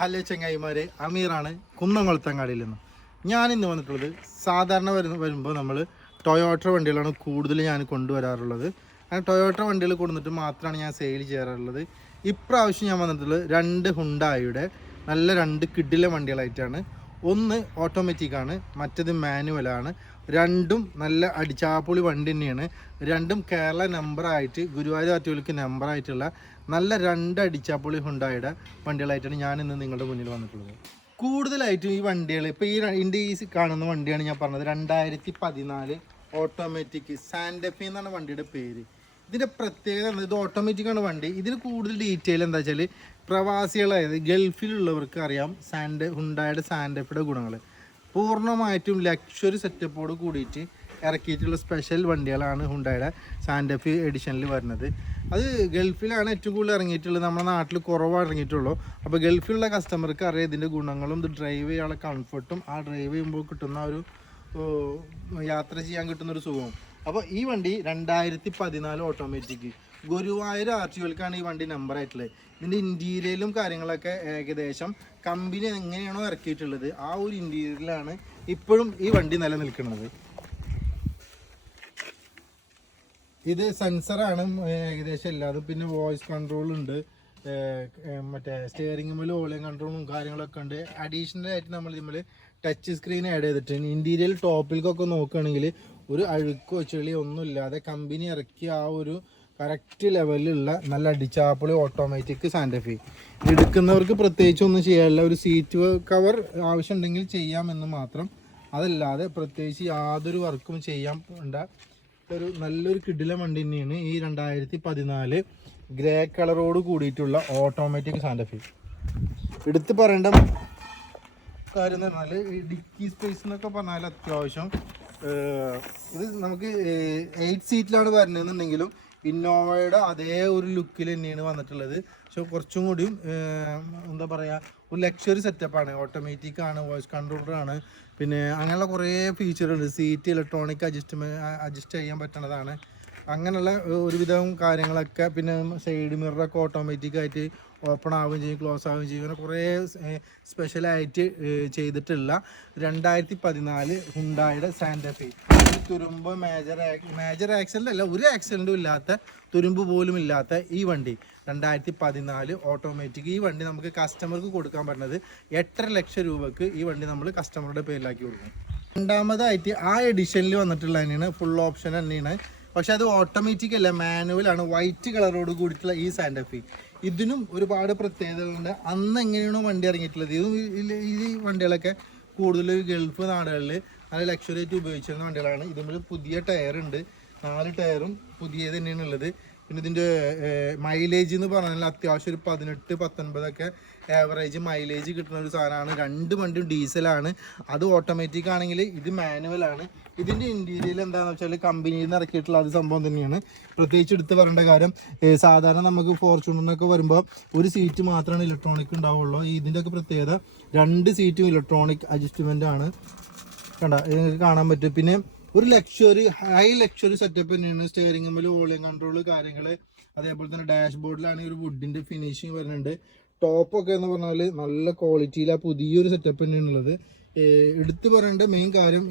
Hello ചെങ്ങായിമാരെ അമീറാണ് കുന്നംകുളത്തങ്ങാടിയിൽ നിന്ന്. ഞാൻ ഇന്ന് വന്നിട്ടുള്ളത് സാധാരണ വരുന്ന വരുമ്പോൾ നമ്മൾ ടൊയോട്ട വണ്ടികളാണ് കൂടുതൽ ഞാൻ കൊണ്ടുവരാറുള്ളത്. അങ്ങനെ ടൊയോട്ട വണ്ടികൾ കൊണ്ടുവന്നിട്ട് മാത്രമാണ് ഞാൻ സെയിൽ ചെയ്യാറുള്ളത്. ഇപ്രാവശ്യം ഞാൻ വന്നിട്ടുള്ളത് രണ്ട് ഹുണ്ടായുടെ നല്ല രണ്ട് കിഡിലെ വണ്ടികളായിട്ടാണ്. ഒന്ന് ഓട്ടോമാറ്റിക്കാണ് മറ്റത് മാനുവലാണ് രണ്ടും നല്ല അടിച്ചാപ്പൊളി വണ്ടി തന്നെയാണ്. രണ്ടും കേരള നമ്പറായിട്ട് ഗുരുവായൂർ ആറ്റുകൾക്ക് നമ്പറായിട്ടുള്ള നല്ല രണ്ട് അടിച്ചാപ്പൊളി ഹുണ്ടായുടെ വണ്ടികളായിട്ടാണ് ഞാൻ ഇന്ന് നിങ്ങളുടെ മുന്നിൽ വന്നിട്ടുള്ളത്. കൂടുതലായിട്ടും ഈ വണ്ടികൾ ഇപ്പോൾ ഈ ര- ഈ കാണുന്ന വണ്ടിയാണ് ഞാൻ പറഞ്ഞത്. രണ്ടായിരത്തി പതിനാല് ഓട്ടോമാറ്റിക് സാൻഡഫി എന്നാണ് വണ്ടിയുടെ പേര്. ഇതിന്റെ പ്രത്യേകത ഇത് ഓട്ടോമാറ്റിക്കാണ് വണ്ടി. ഇതിന് കൂടുതൽ ഡീറ്റെയിൽ എന്താ വെച്ചാൽ പ്രവാസികളായത് ഗൾഫിലുള്ളവർക്ക് അറിയാം സാൻഡ് ഹുണ്ടായുടെ സാൻഡഫിയുടെ ഗുണങ്ങൾ പൂർണമായിട്ടും ലക്ഷറി സെറ്റപ്പോട് കൂടിയിട്ട് ഇറക്കിയിട്ടുള്ള സ്പെഷ്യൽ വണ്ടികളാണ് ഹുണ്ടായുടെ സാൻഡഫി എഡിഷനിൽ വരുന്നത്. അത് ഗൾഫിലാണ് ഏറ്റവും കൂടുതൽ ഇറങ്ങിയിട്ടുള്ളത്. നമ്മുടെ നാട്ടിൽ കുറവാണ് ഇറങ്ങിയിട്ടുള്ളൂ. അപ്പോൾ ഗൾഫിലുള്ള കസ്റ്റമർക്ക് അറിയാം ഇതിന്റെ ഗുണങ്ങളും ഇത് ഡ്രൈവ് ചെയ്യാനുള്ള കംഫർട്ടും ആ ഡ്രൈവ് ചെയ്യുമ്പോൾ കിട്ടുന്ന ഒരു യാത്ര ചെയ്യാൻ കിട്ടുന്ന ഒരു സുഖവും. അപ്പോൾ ഈ വണ്ടി രണ്ടായിരത്തി പതിനാല് ഓട്ടോമാറ്റിക് ഗുരുവായൂർ ആർ ടി ആർച്ചുകൾക്കാണ് ഈ വണ്ടി നമ്പർ ആയിട്ടുള്ളത്. ഇതിന്റെ ഇന്റീരിയലും കാര്യങ്ങളൊക്കെ ഏകദേശം കമ്പനി എങ്ങനെയാണോ ഇറക്കിയിട്ടുള്ളത് ആ ഒരു ഇന്റീരിയലാണ് ഇപ്പോഴും ഈ വണ്ടി നിലനിൽക്കുന്നത്. ഇത് സെൻസറാണ് ഏകദേശം എല്ലാതും. പിന്നെ വോയിസ് കൺട്രോൾ ഉണ്ട് മറ്റേ സ്റ്റിയറിംഗ് മുതൽ ഓളിയം കൺട്രോളും കാര്യങ്ങളൊക്കെ ഉണ്ട്. അഡീഷണൽ ആയിട്ട് നമ്മൾ ഇതിൽ ടച്ച് സ്ക്രീൻ ആഡ് ചെയ്തിട്ടുണ്ട് ഇന്റീരിയൽ ടോപ്പിലേക്കൊക്കെ നോക്കുകയാണെങ്കിൽ ഒരു അഴുക്കോ ചെളിയോ ഒന്നും ഇല്ലാതെ കമ്പനി ഇറക്കിയ ആ ഒരു കറക്റ്റ് ലെവലിലുള്ള നല്ല അടിച്ചാപ്പിളി ഓട്ടോമാറ്റിക് സാൻഡഫി എടുക്കുന്നവർക്ക് പ്രത്യേകിച്ച് ഒന്നും ചെയ്യാനില്ല. ഒരു സീറ്റ് കവർ ആവശ്യമുണ്ടെങ്കിൽ ചെയ്യാമെന്ന് മാത്രം. അതല്ലാതെ പ്രത്യേകിച്ച് യാതൊരു വർക്കും ചെയ്യാൻ വേണ്ട. ഒരു നല്ലൊരു കിടില വണ്ടി തന്നെയാണ് ഈ രണ്ടായിരത്തി പതിനാല് ഗ്രേ കളറോട് കൂടിയിട്ടുള്ള ഓട്ടോമാറ്റിക് സാൻഡഫി എടുത്ത് പറയേണ്ട കാര്യം എന്ന് പറഞ്ഞാൽ ഈ ഡിക്കി സ്പേസ് എന്നൊക്കെ പറഞ്ഞാൽ അത്യാവശ്യം ഇത് നമുക്ക് എയ്റ്റ് സീറ്റിലാണ് വരുന്നതെന്നുണ്ടെങ്കിലും ഇന്നോവയുടെ അതേ ഒരു ലുക്കിൽ തന്നെയാണ് വന്നിട്ടുള്ളത്. പക്ഷെ കുറച്ചും കൂടിയും എന്താ പറയുക ഒരു ലക്ഷറി സെറ്റപ്പാണ് ഓട്ടോമാറ്റിക് ആണ് വോയിസ് കൺട്രോളർ ആണ്. പിന്നെ അങ്ങനെയുള്ള കുറേ ഫീച്ചറുണ്ട് സീറ്റ് ഇലക്ട്രോണിക് അഡ്ജസ്റ്റ്മെന്റ് അഡ്ജസ്റ്റ് ചെയ്യാൻ പറ്റുന്നതാണ് അങ്ങനെയുള്ള ഒരുവിധം കാര്യങ്ങളൊക്കെ പിന്നെ സൈഡ് മിററൊക്കെ ഓട്ടോമാറ്റിക് ആയിട്ട് ഓപ്പൺ ആവുകയും ചെയ്യും ക്ലോസ് ആവുകയും ചെയ്യും. അങ്ങനെ കുറേ സ്പെഷ്യലായിട്ട് ചെയ്തിട്ടുള്ള രണ്ടായിരത്തി പതിനാല് ഹുണ്ടായുടെ സാൻഡഫി തുരുമ്പ് മേജർ മേജർ ആക്സിഡന്റ് അല്ല ഒരു ആക്സിഡന്റും ഇല്ലാത്ത തുരുമ്പ് പോലും ഇല്ലാത്ത ഈ വണ്ടി. രണ്ടായിരത്തി പതിനാല് ഓട്ടോമാറ്റിക് ഈ വണ്ടി നമുക്ക് കസ്റ്റമർക്ക് കൊടുക്കാൻ പറ്റുന്നത് എട്ടര ലക്ഷം രൂപക്ക് ഈ വണ്ടി നമ്മൾ കസ്റ്റമറുടെ പേരിലാക്കി കൊടുക്കും. രണ്ടാമതായിട്ട് ആ എഡിഷനിൽ വന്നിട്ടുള്ള തന്നെയാണ് ഫുൾ ഓപ്ഷൻ തന്നെയാണ് പക്ഷെ അത് ഓട്ടോമാറ്റിക് അല്ല മാനുവൽ ആണ്. വൈറ്റ് കളറോട് കൂടിയിട്ടുള്ള ഈ സാൻഡഫി ഇതിനും ഒരുപാട് പ്രത്യേകതകളുണ്ട്. അന്ന് എങ്ങനെയാണോ വണ്ടി ഇറങ്ങിയിട്ടുള്ളത്? ഇത് ഈ- വണ്ടികളൊക്കെ കൂടുതൽ ഗൾഫ് നാടുകളിൽ നല്ല ലക്ഷറി ആയിട്ട് ഉപയോഗിച്ചിരുന്ന വണ്ടികളാണ്. ഇതിൽ പുതിയ ടയർ ഉണ്ട്. നാല് ടയറും പുതിയത് തന്നെയാണ് ഉള്ളത്. പിന്നെ ഇതിന്റെ മൈലേജ് എന്ന് പറഞ്ഞാൽ അത്യാവശ്യം ഒരു പതിനെട്ട് പത്തൊൻപതൊക്കെ ആവറേജ് മൈലേജ് കിട്ടുന്ന ഒരു സാധനമാണ്. രണ്ട് വണ്ടിയും ഡീസലാണ് അത് ഓട്ടോമാറ്റിക് ആണെങ്കിൽ ഇത് മാനുവൽ ആണ്. ഇതിന്റെ ഇന്റീരിയൽ എന്താണെന്ന് വെച്ചാൽ കമ്പനിയിൽ നിന്ന് ഇറക്കിയിട്ടുള്ള അത് സംഭവം തന്നെയാണ്. പ്രത്യേകിച്ച് എടുത്ത് പറയേണ്ട കാര്യം സാധാരണ നമുക്ക് ഫോർച്യൂണറിനൊക്കെ വരുമ്പോൾ ഒരു സീറ്റ് മാത്രമാണ് ഇലക്ട്രോണിക് ഉണ്ടാവുള്ളൂ. ഇതിന്റെയൊക്കെ പ്രത്യേകത രണ്ട് സീറ്റും ഇലക്ട്രോണിക് അഡ്ജസ്റ്റ്മെന്റ് ആണ്. കണ്ട ഇത് നിങ്ങൾക്ക് കാണാൻ പറ്റും. പിന്നെ ഒരു ലക്ഷറി ഹൈ ലക്ഷറി സെറ്റപ്പ് തന്നെയാണ്. സ്റ്റിയറിംഗ് മുമ്പിൽ വോളിയം കൺട്രോൾ കാര്യങ്ങൾ അതേപോലെ തന്നെ ഡാഷ്ബോർഡിലാണെങ്കിൽ ഒരു വുഡിന്റെ ഫിനിഷിങ് വരുന്നുണ്ട്. ടോപ്പൊക്കെ എന്ന് പറഞ്ഞാൽ നല്ല ക്വാളിറ്റിയിലാ പുതിയൊരു സെറ്റപ്പ് തന്നെയാണ് ഉള്ളത്. ഏഹ് എടുത്തു പറയേണ്ട മെയിൻ കാര്യം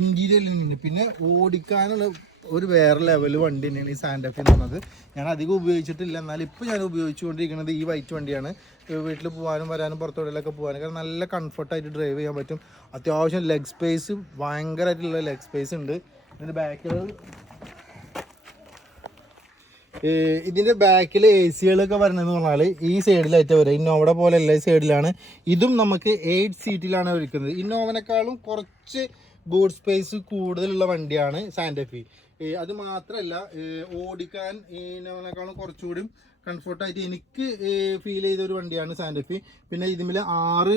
ഇന്റീരിയറിൽ നിന്ന്. പിന്നെ ഓടിക്കാനുള്ള ഒരു വേറെ ലെവൽ വണ്ടി തന്നെയാണ് ഈ സാൻഡഫ് എന്ന് പറഞ്ഞത്. ഞാൻ അധികം ഉപയോഗിച്ചിട്ടില്ല. എന്നാൽ ഇപ്പോൾ ഞാൻ ഉപയോഗിച്ചുകൊണ്ടിരിക്കുന്നത് ഈ വൈറ്റ് വണ്ടിയാണ്. വീട്ടിൽ പോകാനും വരാനും പുറത്തോടെയൊക്കെ പോകാനും കാരണം നല്ല കംഫർട്ടായിട്ട് ഡ്രൈവ് ചെയ്യാൻ പറ്റും. അത്യാവശ്യം ലെഗ് സ്പേസ് ഭയങ്കരമായിട്ടുള്ള ലെഗ് സ്പേസ് ഉണ്ട്. ഇതിന്റെ ബാക്കിൽ ഇതിന്റെ ബാക്കിൽ എ സികളൊക്കെ വരണമെന്ന് പറഞ്ഞാൽ ഈ സൈഡിലായിട്ട് വരിക ഇന്നോവയുടെ പോലെ എല്ലാ സൈഡിലാണ് ഇതും നമുക്ക് എയ്റ്റ് സീറ്റിലാണ് ഒരുക്കുന്നത്. ഇന്നോവനേക്കാളും കുറച്ച് ബൂട്ട് സ്പേസ് കൂടുതലുള്ള വണ്ടിയാണ് സാൻഡഫി അത് മാത്രമല്ല ഓടിക്കാൻ ഇന്നോവനേക്കാളും കുറച്ചുകൂടി കംഫർട്ടായിട്ട് എനിക്ക് ഫീൽ ചെയ്ത ഒരു വണ്ടിയാണ് സാൻഡഫി പിന്നെ ഇതിൽ ആറ്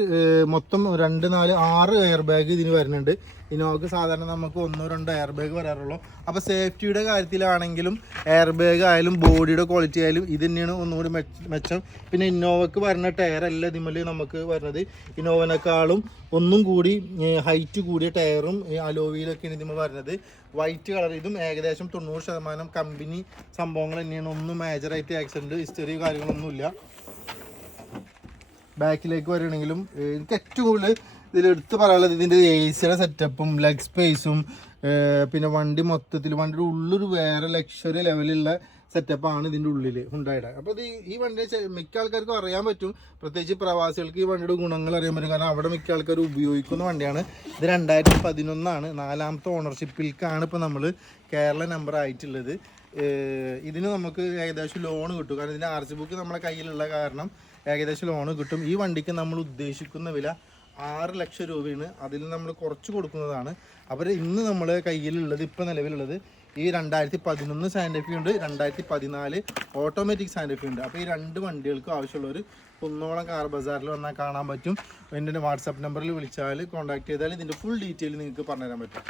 മൊത്തം രണ്ട് നാല് ആറ് എയർ ബാഗ് ഇതിന് വരുന്നുണ്ട്. ഇന്നോവക്ക് സാധാരണ നമുക്ക് ഒന്നോ രണ്ടോ എയർ ബാഗ് വരാറുള്ളൂ. അപ്പോൾ സേഫ്റ്റിയുടെ കാര്യത്തിലാണെങ്കിലും എയർ ബാഗ് ആയാലും ബോഡിയുടെ ക്വാളിറ്റി ആയാലും ഇത് തന്നെയാണ് ഒന്നുകൂടി മെച്ചം പിന്നെ ഇന്നോവക്ക് വരുന്ന ടയർ അല്ല ഇതിമൽ നമുക്ക് വരുന്നത്. ഇന്നോവനേക്കാളും ഒന്നും കൂടി ഹൈറ്റ് കൂടിയ ടയറും അലോവിയിലൊക്കെയാണ് ഇതിമ വരുന്നത്. വൈറ്റ് കളർ ഇതും ഏകദേശം തൊണ്ണൂറ് ശതമാനം കമ്പനി സംഭവങ്ങൾ തന്നെയാണ്. ഒന്നും മേജറായിട്ട് ആക്സിഡന്റ് ഹിസ്റ്ററി കാര്യങ്ങളൊന്നുമില്ല. ബാക്കിലേക്ക് വരികയാണെങ്കിലും ഏഹ്, എനിക്ക് ഏറ്റവും കൂടുതൽ ഇതിൽ എടുത്ത് പറയാനുള്ളത് ഇതിന്റെ എ സിയുടെ സെറ്റപ്പും ലെഗ് സ്പേസും പിന്നെ വണ്ടി മൊത്തത്തിൽ വണ്ടിയുടെ ഉള്ളൊരു വേറെ ലക്ഷറി ലെവലുള്ള സെറ്റപ്പാണ് ഇതിന്റെ ഉള്ളിൽ ഉണ്ടായിട്ട് അപ്പോൾ ഇത് ഈ- വണ്ടി മിക്ക ആൾക്കാർക്കും അറിയാൻ പറ്റും. പ്രത്യേകിച്ച് പ്രവാസികൾക്ക് ഈ വണ്ടിയുടെ ഗുണങ്ങൾ അറിയാൻ പറ്റും. കാരണം അവിടെ മിക്ക ആൾക്കാർ ഉപയോഗിക്കുന്ന വണ്ടിയാണ്. ഇത് രണ്ടായിരത്തി പതിനൊന്നാണ്. നാലാമത്തെ ഓണർഷിപ്പിലേക്കാണ് ഇപ്പോൾ നമ്മൾ കേരള നമ്പർ ആയിട്ടുള്ളത്. ഇതിന് നമുക്ക് ഏകദേശം ലോൺ കിട്ടും. കാരണം ഇതിന്റെ ആർ സി ബുക്ക് നമ്മളെ കയ്യിലുള്ള കാരണം ഏകദേശം ലോൺ കിട്ടും. ഈ വണ്ടിക്ക് നമ്മൾ ഉദ്ദേശിക്കുന്ന വില ആറ് ലക്ഷം രൂപയാണ്. അതിൽ നമ്മൾ കുറച്ച് കൊടുക്കുന്നതാണ്. അവർ ഇന്ന് നമ്മൾ കയ്യിലുള്ളത് ഇപ്പം നിലവിലുള്ളത് ഈ രണ്ടായിരത്തി പതിനൊന്ന് സാൻഡഫി ഉണ്ട് രണ്ടായിരത്തി പതിനാല് ഓട്ടോമാറ്റിക് സാൻഡഫി ഉണ്ട്. അപ്പോൾ ഈ രണ്ട് വണ്ടികൾക്കും ആവശ്യമുള്ളവർ കുന്നോളം കാർ ബസാറിൽ വന്നാൽ കാണാൻ പറ്റും. എന്റെ വാട്സാപ്പ് നമ്പറിൽ വിളിച്ചാൽ കോൺടാക്ട് ചെയ്താൽ ഇതിന്റെ ഫുൾ ഡീറ്റെയിൽ നിങ്ങൾക്ക് പറഞ്ഞുതരാൻ പറ്റും.